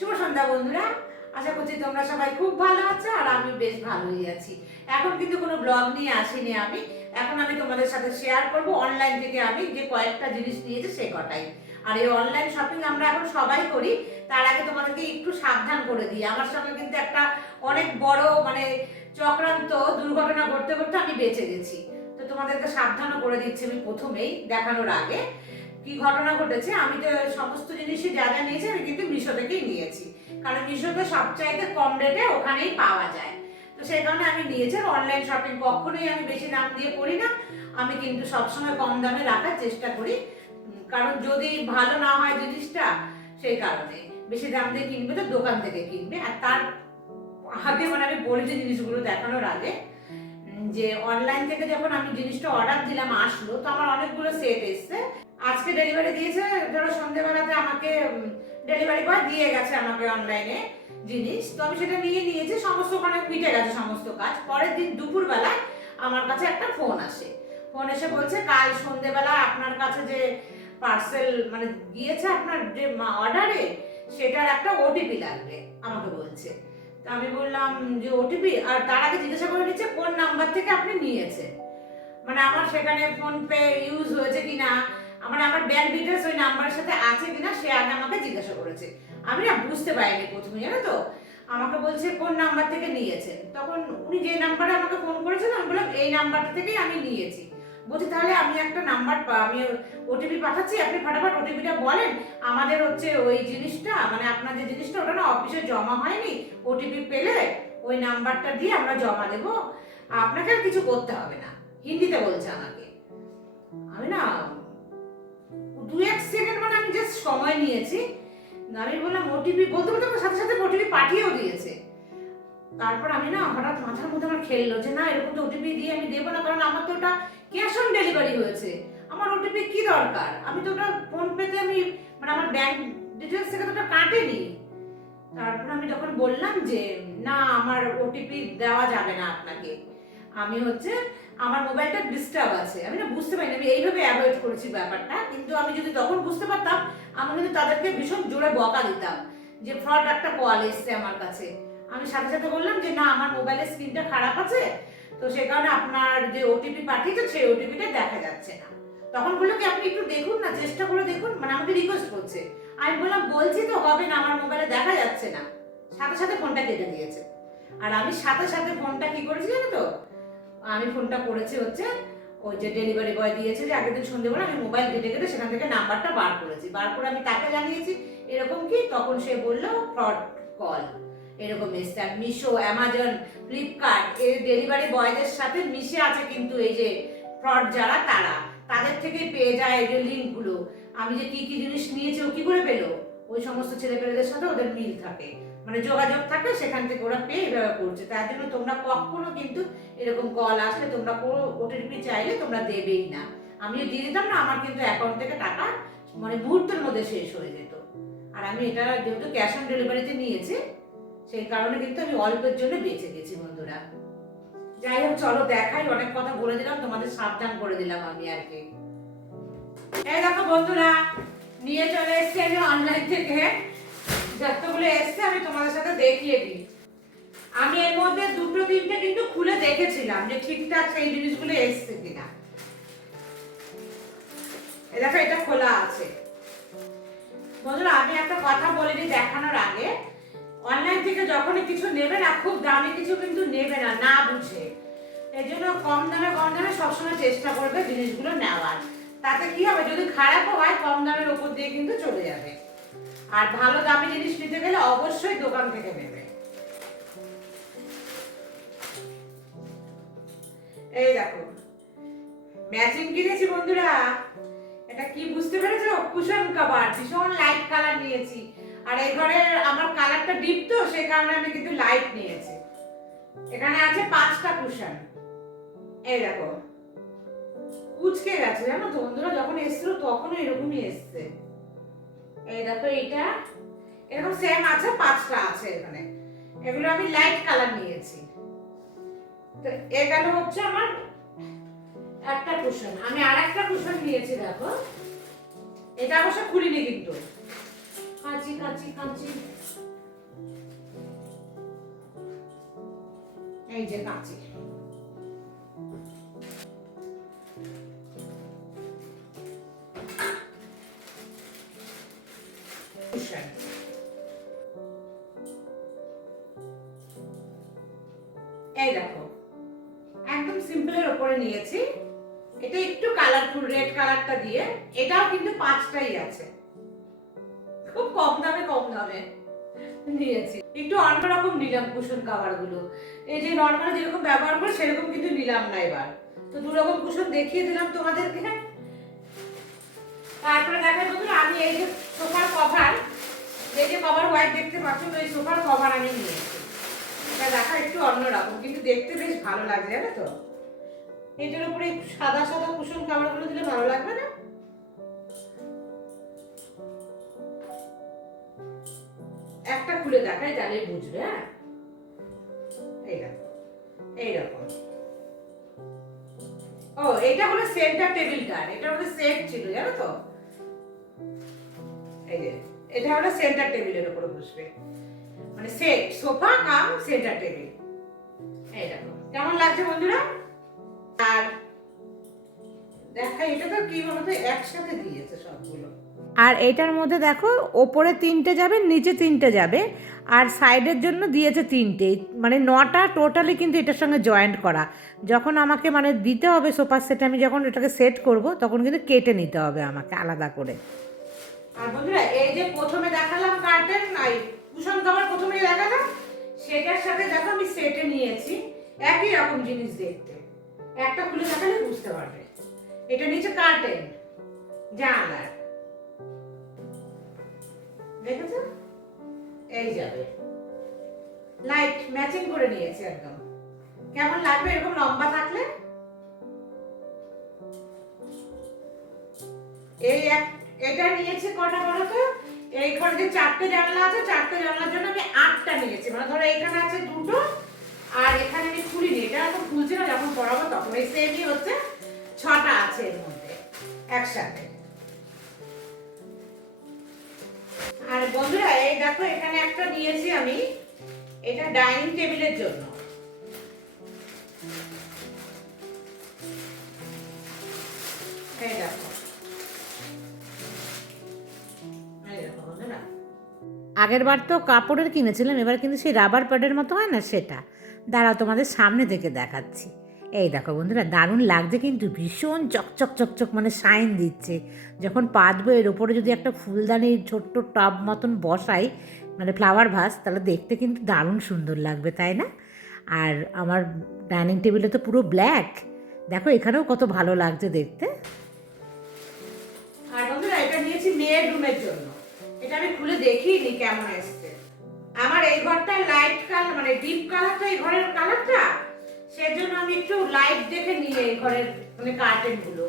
শুভ সন্ধ্যা বন্ধুরা। আশা করছি তোমরা সবাই খুব ভালো আছো আর আমি বেশ ভালোই আছি। এখন কিন্তু কোনো ব্লগ নিয়ে আসিনি আমি। এখন আমি তোমাদের সাথে শেয়ার করব। অনলাইন থেকে আমি যে কয়েকটা জিনিস নিয়েছি সে কটাই। আর এই অনলাইন শপিং আমরা এখন সবাই করি। তার আগে তোমাদেরকে একটু সাবধান করে দিই। আমার সঙ্গে কিন্তু একটা অনেক বড় মানে চক্রান্ত, দুর্ঘটনা ঘটতে ঘটতে আমি বেঁচে গেছি। তো তোমাদেরকে সাবধানও করে দিচ্ছি আমি প্রথমেই দেখানোর আগে। কি ঘটনা ঘটেছে, আমি তো সমস্ত জিনিসই যা যা নিয়েছি, আমি কিন্তু মিশো থেকেই নিয়েছি। কারণ মিশোতে সবচাইতে কম রেটে ওখানেই পাওয়া যায়। তো সেই কারণে আমি নিয়েছি, আর অনলাইন শপিং কখনোই আমি বেশি দাম দিয়ে করি না। আমি কিন্তু সবসময় কম দামে রাখার চেষ্টা করি। কারণ যদি ভালো না হয় জিনিসটা, সেই কারণে। বেশি দাম দিয়ে কিনবে তো দোকান থেকে কিনবে। আর তার আগে মানে আমি বলি যে জিনিসগুলো দেখানোর আগে যে অনলাইন থেকে যখন আমি জিনিসটা অর্ডার দিলাম, আসলো, তো আমার অনেকগুলো সেট আজকে ডেলিভারি দিয়েছে, ধরো সন্ধ্যেবেলাতে আমাকে ডেলিভারি বয় দিয়ে গেছে আমাকে অনলাইনে জিনিস। তো আমি সেটা নিয়ে নিয়েছি, সমস্ত ওখানে মিটে গেছে সমস্ত কাজ। পরের দিন দুপুরবেলায় আমার কাছে একটা ফোন আসে। ফোন এসে বলছে, কাল সন্ধ্যেবেলা আপনার কাছে যে পার্সেল মানে গিয়েছে আপনার যে অর্ডারে সেটার একটা ওটিপি লাগবে। আমাকে বলছে। তো আমি বললাম, যে ওটিপি আর তার আগে জিজ্ঞাসা করে নিচ্ছে, কোন নাম্বার থেকে আপনি নিয়েছেন? মানে আমার সেখানে ফোন পে ইউজ হয়েছে কিনা আমার আমার ব্যাংক ডিটেলস ওই নাম্বারের সাথে আছে কিনা সে আগে আমাকে জিজ্ঞাসা করেছে। আমি না বুঝতে পারিনি প্রথমে, জানো তো? আমাকে বলছে, কোন নাম্বার থেকে নিয়েছেন? তখন উনি যে নাম্বারে আমাকে ফোন করেছেন, আমি বললাম, এই নাম্বারটা থেকেই আমি নিয়েছি। বলছি, তাহলে আমি একটা নাম্বার আমি ওটিপি পাঠাচ্ছি, আপনি ফটাফট ওটিপিটা বলেন। আমাদের হচ্ছে ওই জিনিসটা মানে আপনার যে জিনিসটা, ওটা না অফিসে জমা হয়নি। ওটিপি পেলে ওই নাম্বারটা দিয়ে আমরা জমা দেব। আপনাকে আর কিছু করতে হবে না। হিন্দিতে বলছে আমাকে। আমি না দু এক সেকেন্ড মানে আমি জাস্ট সময় নিয়েছি। আমি বললাম ওটিপি বলতে বলতে সাথে সাথে ওটিপি পাঠিয়েও দিয়েছে। তারপর আমি না হঠাৎ মাথার মধ্যে আমার খেললো যে না, এরকম তো ওটিপি দিয়ে আমি দেবো না, কারণ আমার তো ওটা ক্যাশ অন ডেলিভারি হয়েছে। আমার ওটিপি কি দরকার? আমি তো ওটা ফোন পেতে আমি মানে আমার ব্যাংক ডিটেলস থেকে তো ওটা কাটেনি। তারপর আমি তখন বললাম যে, না, আমার ওটিপি দেওয়া যাবে না আপনাকে। আমি হচ্ছে আমার মোবাইলটা ডিস্টার্ব আছে। আমি না বুঝতে পারিনি, আমি এইভাবে অ্যাভয়েড করেছি ব্যাপারটা। কিন্তু আমি যদি তখন বুঝতে পারতাম, আমি কিন্তু তাদেরকে ভীষণ জোরে বকা দিতাম যে ফ্রড একটা কল এসছে আমার কাছে। আমি সাথে সাথে বললাম যে, না, আমার মোবাইলের স্ক্রিনটা খারাপ আছে। তো সে কারণে আপনার যে ওটিপি পাঠিয়েছে, সেই ওটিপিটা দেখা যাচ্ছে না। তখন বলল কি, আপনি একটু দেখুন না, চেষ্টা করে দেখুন। মানে আমাকে রিকোয়েস্ট করছে। আমি বললাম, বলছি তো, হবে না, আমার মোবাইলে দেখা যাচ্ছে না। সাথে সাথে ফোনটা কেটে দিয়েছে। আর আমি সাথে সাথে ফোনটা কি করেছি জানো তো? আমি ফোনটা করেছি হচ্ছে, ওই যে ডেলিভারি বয় দিয়েছে যে আগের দিন সন্ধ্যেবেলা আমি মোবাইল কেটে কেটে সেখান থেকে নাম্বারটা বার করেছি। বার করে আমি তাকে জানিয়েছি, এরকম কি? তখন সে বলল ফ্রড কল এরকম এসছে। আর মিশো অ্যামাজন ফ্লিপকার্ট এর ডেলিভারি বয়দের সাথে মিশে আছে কিন্তু এই যে ফ্রড যারা, তারা। তাদের থেকেই পেয়ে যায় এই যে লিঙ্কগুলো আমি যে কি কি জিনিস নিয়েছি ও কি করে পেল? ওই সমস্ত ছেলেপেলেদের সাথে ওদের মিল থাকে। মানে যোগাযোগ থাকে সেখান থেকে ওরা পেয়ে এভাবে করছে। তার জন্য তোমরা কখনো কিন্তু এরকম কল আসলে তোমরা কোনো ওটিপি চাইলে তোমরা দেবেই না। আমিও দিয়ে দিতাম না, আমার কিন্তু অ্যাকাউন্ট থেকে টাকা মানে মুহূর্তের মধ্যে শেষ হয়ে যেত। আর আমি এটা যেহেতু ক্যাশ অন ডেলিভারিতে নিয়েছি, সেই কারণে কিন্তু আমি অল্পের জন্য বেঁচে গেছি বন্ধুরা। যাই হোক, চলো দেখাই, অনেক কথা বলে দিলাম, তোমাদের সাবধান করে দিলাম আমি আর কি। দেখো বন্ধুরা, নিয়ে চলে এসছি আমি অনলাইন থেকে। যতগুলো এসছে, আমি তোমাদের সাথে দেখিয়ে দিই। আমি এর মধ্যে দুটো তিনটে কিন্তু খুলে দেখেছিলাম যে ঠিকঠাক সেই জিনিসগুলো এসছে কিনা। দেখো, এটা খোলা আছে। বন্ধুরা, আমি একটা কথা বলিনি দেখানোর আগে। অনলাইন থেকে যখনই কিছু নেবে না, খুব দামি কিছু কিন্তু নেবে না না বুঝে। এই জন্য কম দামে কম দামে সবসময় চেষ্টা করবে জিনিসগুলো নেওয়ার। তাতে কি হবে? যদি খারাপও হয়, কম দামের ওপর দিয়ে কিন্তু চলে যাবে। আর ভালো দামি জিনিস নিতে গেলে অবশ্যই দোকান থেকে নেবে। এই দেখো ম্যাচিং কিনেছি বন্ধুরা। এটা কি বুঝতে পেরেছ? কুশন কভার ভীষণ লাইট কালার নিয়েছি। আর এই ঘরের আমার কালারটা ডিপ তো, সেই কারণে আমি কিন্তু লাইট নিয়েছি। এখানে আছে পাঁচটা কুশন। এই দেখো কুচকে গেছে, জানো তো বন্ধুরা? যখন এসছিল তখনও এরকমই এসছে। এই দেখো এইটা, এরকম সেম আছে, পাঁচটা আছে এখানে। এগুলো আমি লাইট কালার নিয়েছি। তো এ গেল হচ্ছে আমার একটা কুশন আমি আর একটা কুশন নিয়েছি, দেখো। এটা অবশ্য খুলিনি কিন্তু। কাঁচি কাঁচি কাঁচি। এই যে কাঁচি। এই দেখো, একদম সিম্পলের ওপরে নিয়েছি। এটা একটু কালারফুল রেড কালারটা দিয়ে। এটাও কিন্তু পাঁচটাই আছে। খুব কম দামে কম দামে নিয়েছি। একটু অন্যরকম নিলাম কুশন কাভারগুলো। এই যে নর্মাল যেরকম ব্যবহার করে, সেরকম কিন্তু নিলাম না এবার। তো দু রকম কুশন দেখিয়ে দিলাম তোমাদেরকে। তারপরে দেখা বন্ধুরা, আমি এই যে সোফার কভার এই যে কভার হোয়াইট দেখতে পাচ্ছ, তো এই সোফার কভার আমি নিয়েছি এটা দেখা একটু অন্যরকম, কিন্তু দেখতে বেশ ভালো লাগছে, জানো তো? এটার উপরে সাদা সাদা কুশন কাভারগুলো দিলে ভালো লাগবে না? একটা খুলে দেখাই তাহলে বুঝবে হ্যাঁ? এইরকম ও, এটা হলো সেন্টার টেবিলটা এটা হলো সেট ছিল, জানো তো? এটা হলো সেন্টার টেবিলের উপরে বসবে। মানে set sofa cum centre table কেমন লাগছে বন্ধুরা? আর দেখা এটা তো একসাথে দিয়েছে সবগুলো। আর এটার মধ্যে দেখো, ওপরে তিনটে যাবে, নিচে তিনটে যাবে। আর সাইডের জন্য দিয়েছে তিনটে। মানে নটা টোটালি কিন্তু এটার সঙ্গে জয়েন্ট করা। যখন আমাকে মানে দিতে হবে সোফার সেট আমি যখন এটাকে সেট করব, তখন কিন্তু কেটে নিতে হবে আমাকে আলাদা করে। আর বন্ধুরা, এই যে প্রথমে দেখালাম কার্টেন নাই কুশন কভার প্রথমে দেখালাম, সেটার সাথে দেখো আমি সেটে নিয়েছি, একই রকম জিনিস দেখতে। একটা খুলে দেখালে বুঝতে পারবে। এটা নিচে কার্টেন জানলার। দেখেছ? এই যাবে। লাইট ম্যাচিং করে নিয়েছি একদম। কেমন লাগবে? এরকম লম্বা থাকলে? এই এক এটা নিয়েছে কটা বলো তো? এই ঘরে যে চারটে জানলা আছে, চারটে জানলার জন্য আমি আটটা নিয়েছি। মানে ধরো এখানে আছে দুটো, আর এখানে আমি খুলিনি এটা এখন খুলছি না, যখন পড়াবো তখন। এই সেমই হচ্ছে, ছটা আছে এর মধ্যে, একসাথে। আর বন্ধুরা, এই দেখো, এখানে একটা নিয়েছি আমি। এটা ডাইনিং টেবিলের জন্য। এই দেখো। আগের বার তো কাপড়ের কিনেছিলাম, এবার কিন্তু সেই রাবার প্যাডের মতো হয় না সেটা। দাঁড়াও, তোমাদের সামনে থেকে দেখাচ্ছি। এই দেখো বন্ধুরা, দারুণ লাগছে কিন্তু, ভীষণ চকচক চকচক মানে শাইন দিচ্ছে। যখন পাতবো, এর ওপরে যদি একটা ফুলদানির ছোট্ট টব মতন বসাই মানে ফ্লাওয়ার ভাস তাহলে দেখতে কিন্তু দারুণ সুন্দর লাগবে, তাই না? আর আমার ডাইনিং টেবিলে তো পুরো ব্ল্যাক দেখো, এখানেও কত ভালো লাগছে দেখতে। দেখিনি কেমন এসছে। আমার এই ঘরটা লাইট কালার মানে ডিপ কালারটা এই ঘরের কালারটা সেজন্য আমি একটু লাইট দেখে নিই এই ঘরের মানে কার্টেনগুলো।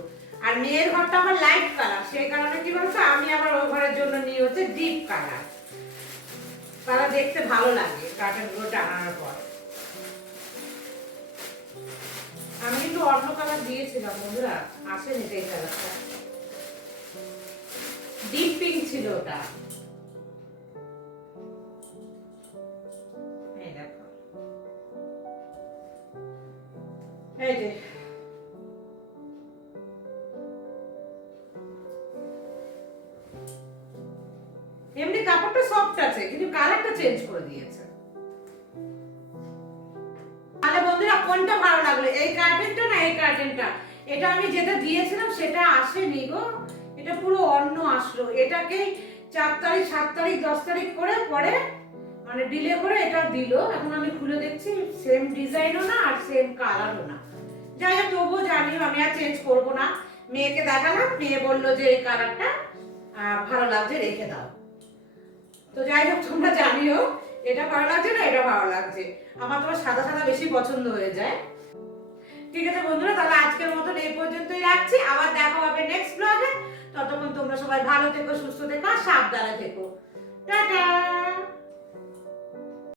আর মেয়ের ঘরটা আমার লাইট কালার সেই কারণে কি বলতো, আমি আবার ওই ঘরের জন্য নিই হচ্ছে ডিপ কালার তারা দেখতে ভালো লাগে কার্টেনগুলো টানানোর পর। আমি কিন্তু অন্য কালার দিয়েছিলাম বন্ধুরা, আসেনি সেই কালারটা ডিপ পিঙ্ক ছিল ওটা। কাপড়টা সফট আছে, কিন্তু কালারটা চেঞ্জ করে দিয়েছে। তাহলে বন্ধুরা, কোনটা ভালো লাগল? এই কার্টেনটা না এই কার্টেনটা এটা আমি যেটা দিয়েছিলাম, সেটা আসেনি গো। এটা পুরো অন্য আসলো। এটাকেই চার তারিখ, সাত তারিখ, দশ তারিখ করে পরে মানে ডিলে করে এটা দিল। এখন আমি খুলে দেখছি সেম ডিজাইনও না আর সেম কালারও না। যাই হোক, তবুও জানিও, আমি আর চেঞ্জ করব না। মেয়েকে দেখালাম, মেয়ে বলল যে এই কালারটা ভালো লাগছে, রেখে দাও। তো যাই হোক, তোমরা জানিও, এটা ভালো লাগছে না, এটা ভালো লাগছে। আমার তোমার সাদা সাদা বেশি পছন্দ হয়ে যায়। ঠিক আছে বন্ধুরা, তাহলে আজকের মতন এই পর্যন্তই রাখছি। আবার দেখা হবে নেক্সট ব্লগে ততক্ষণ তোমরা সবাই ভালো থেকো, সুস্থ থেকো, আর সাবধানে থেকো। টাটা!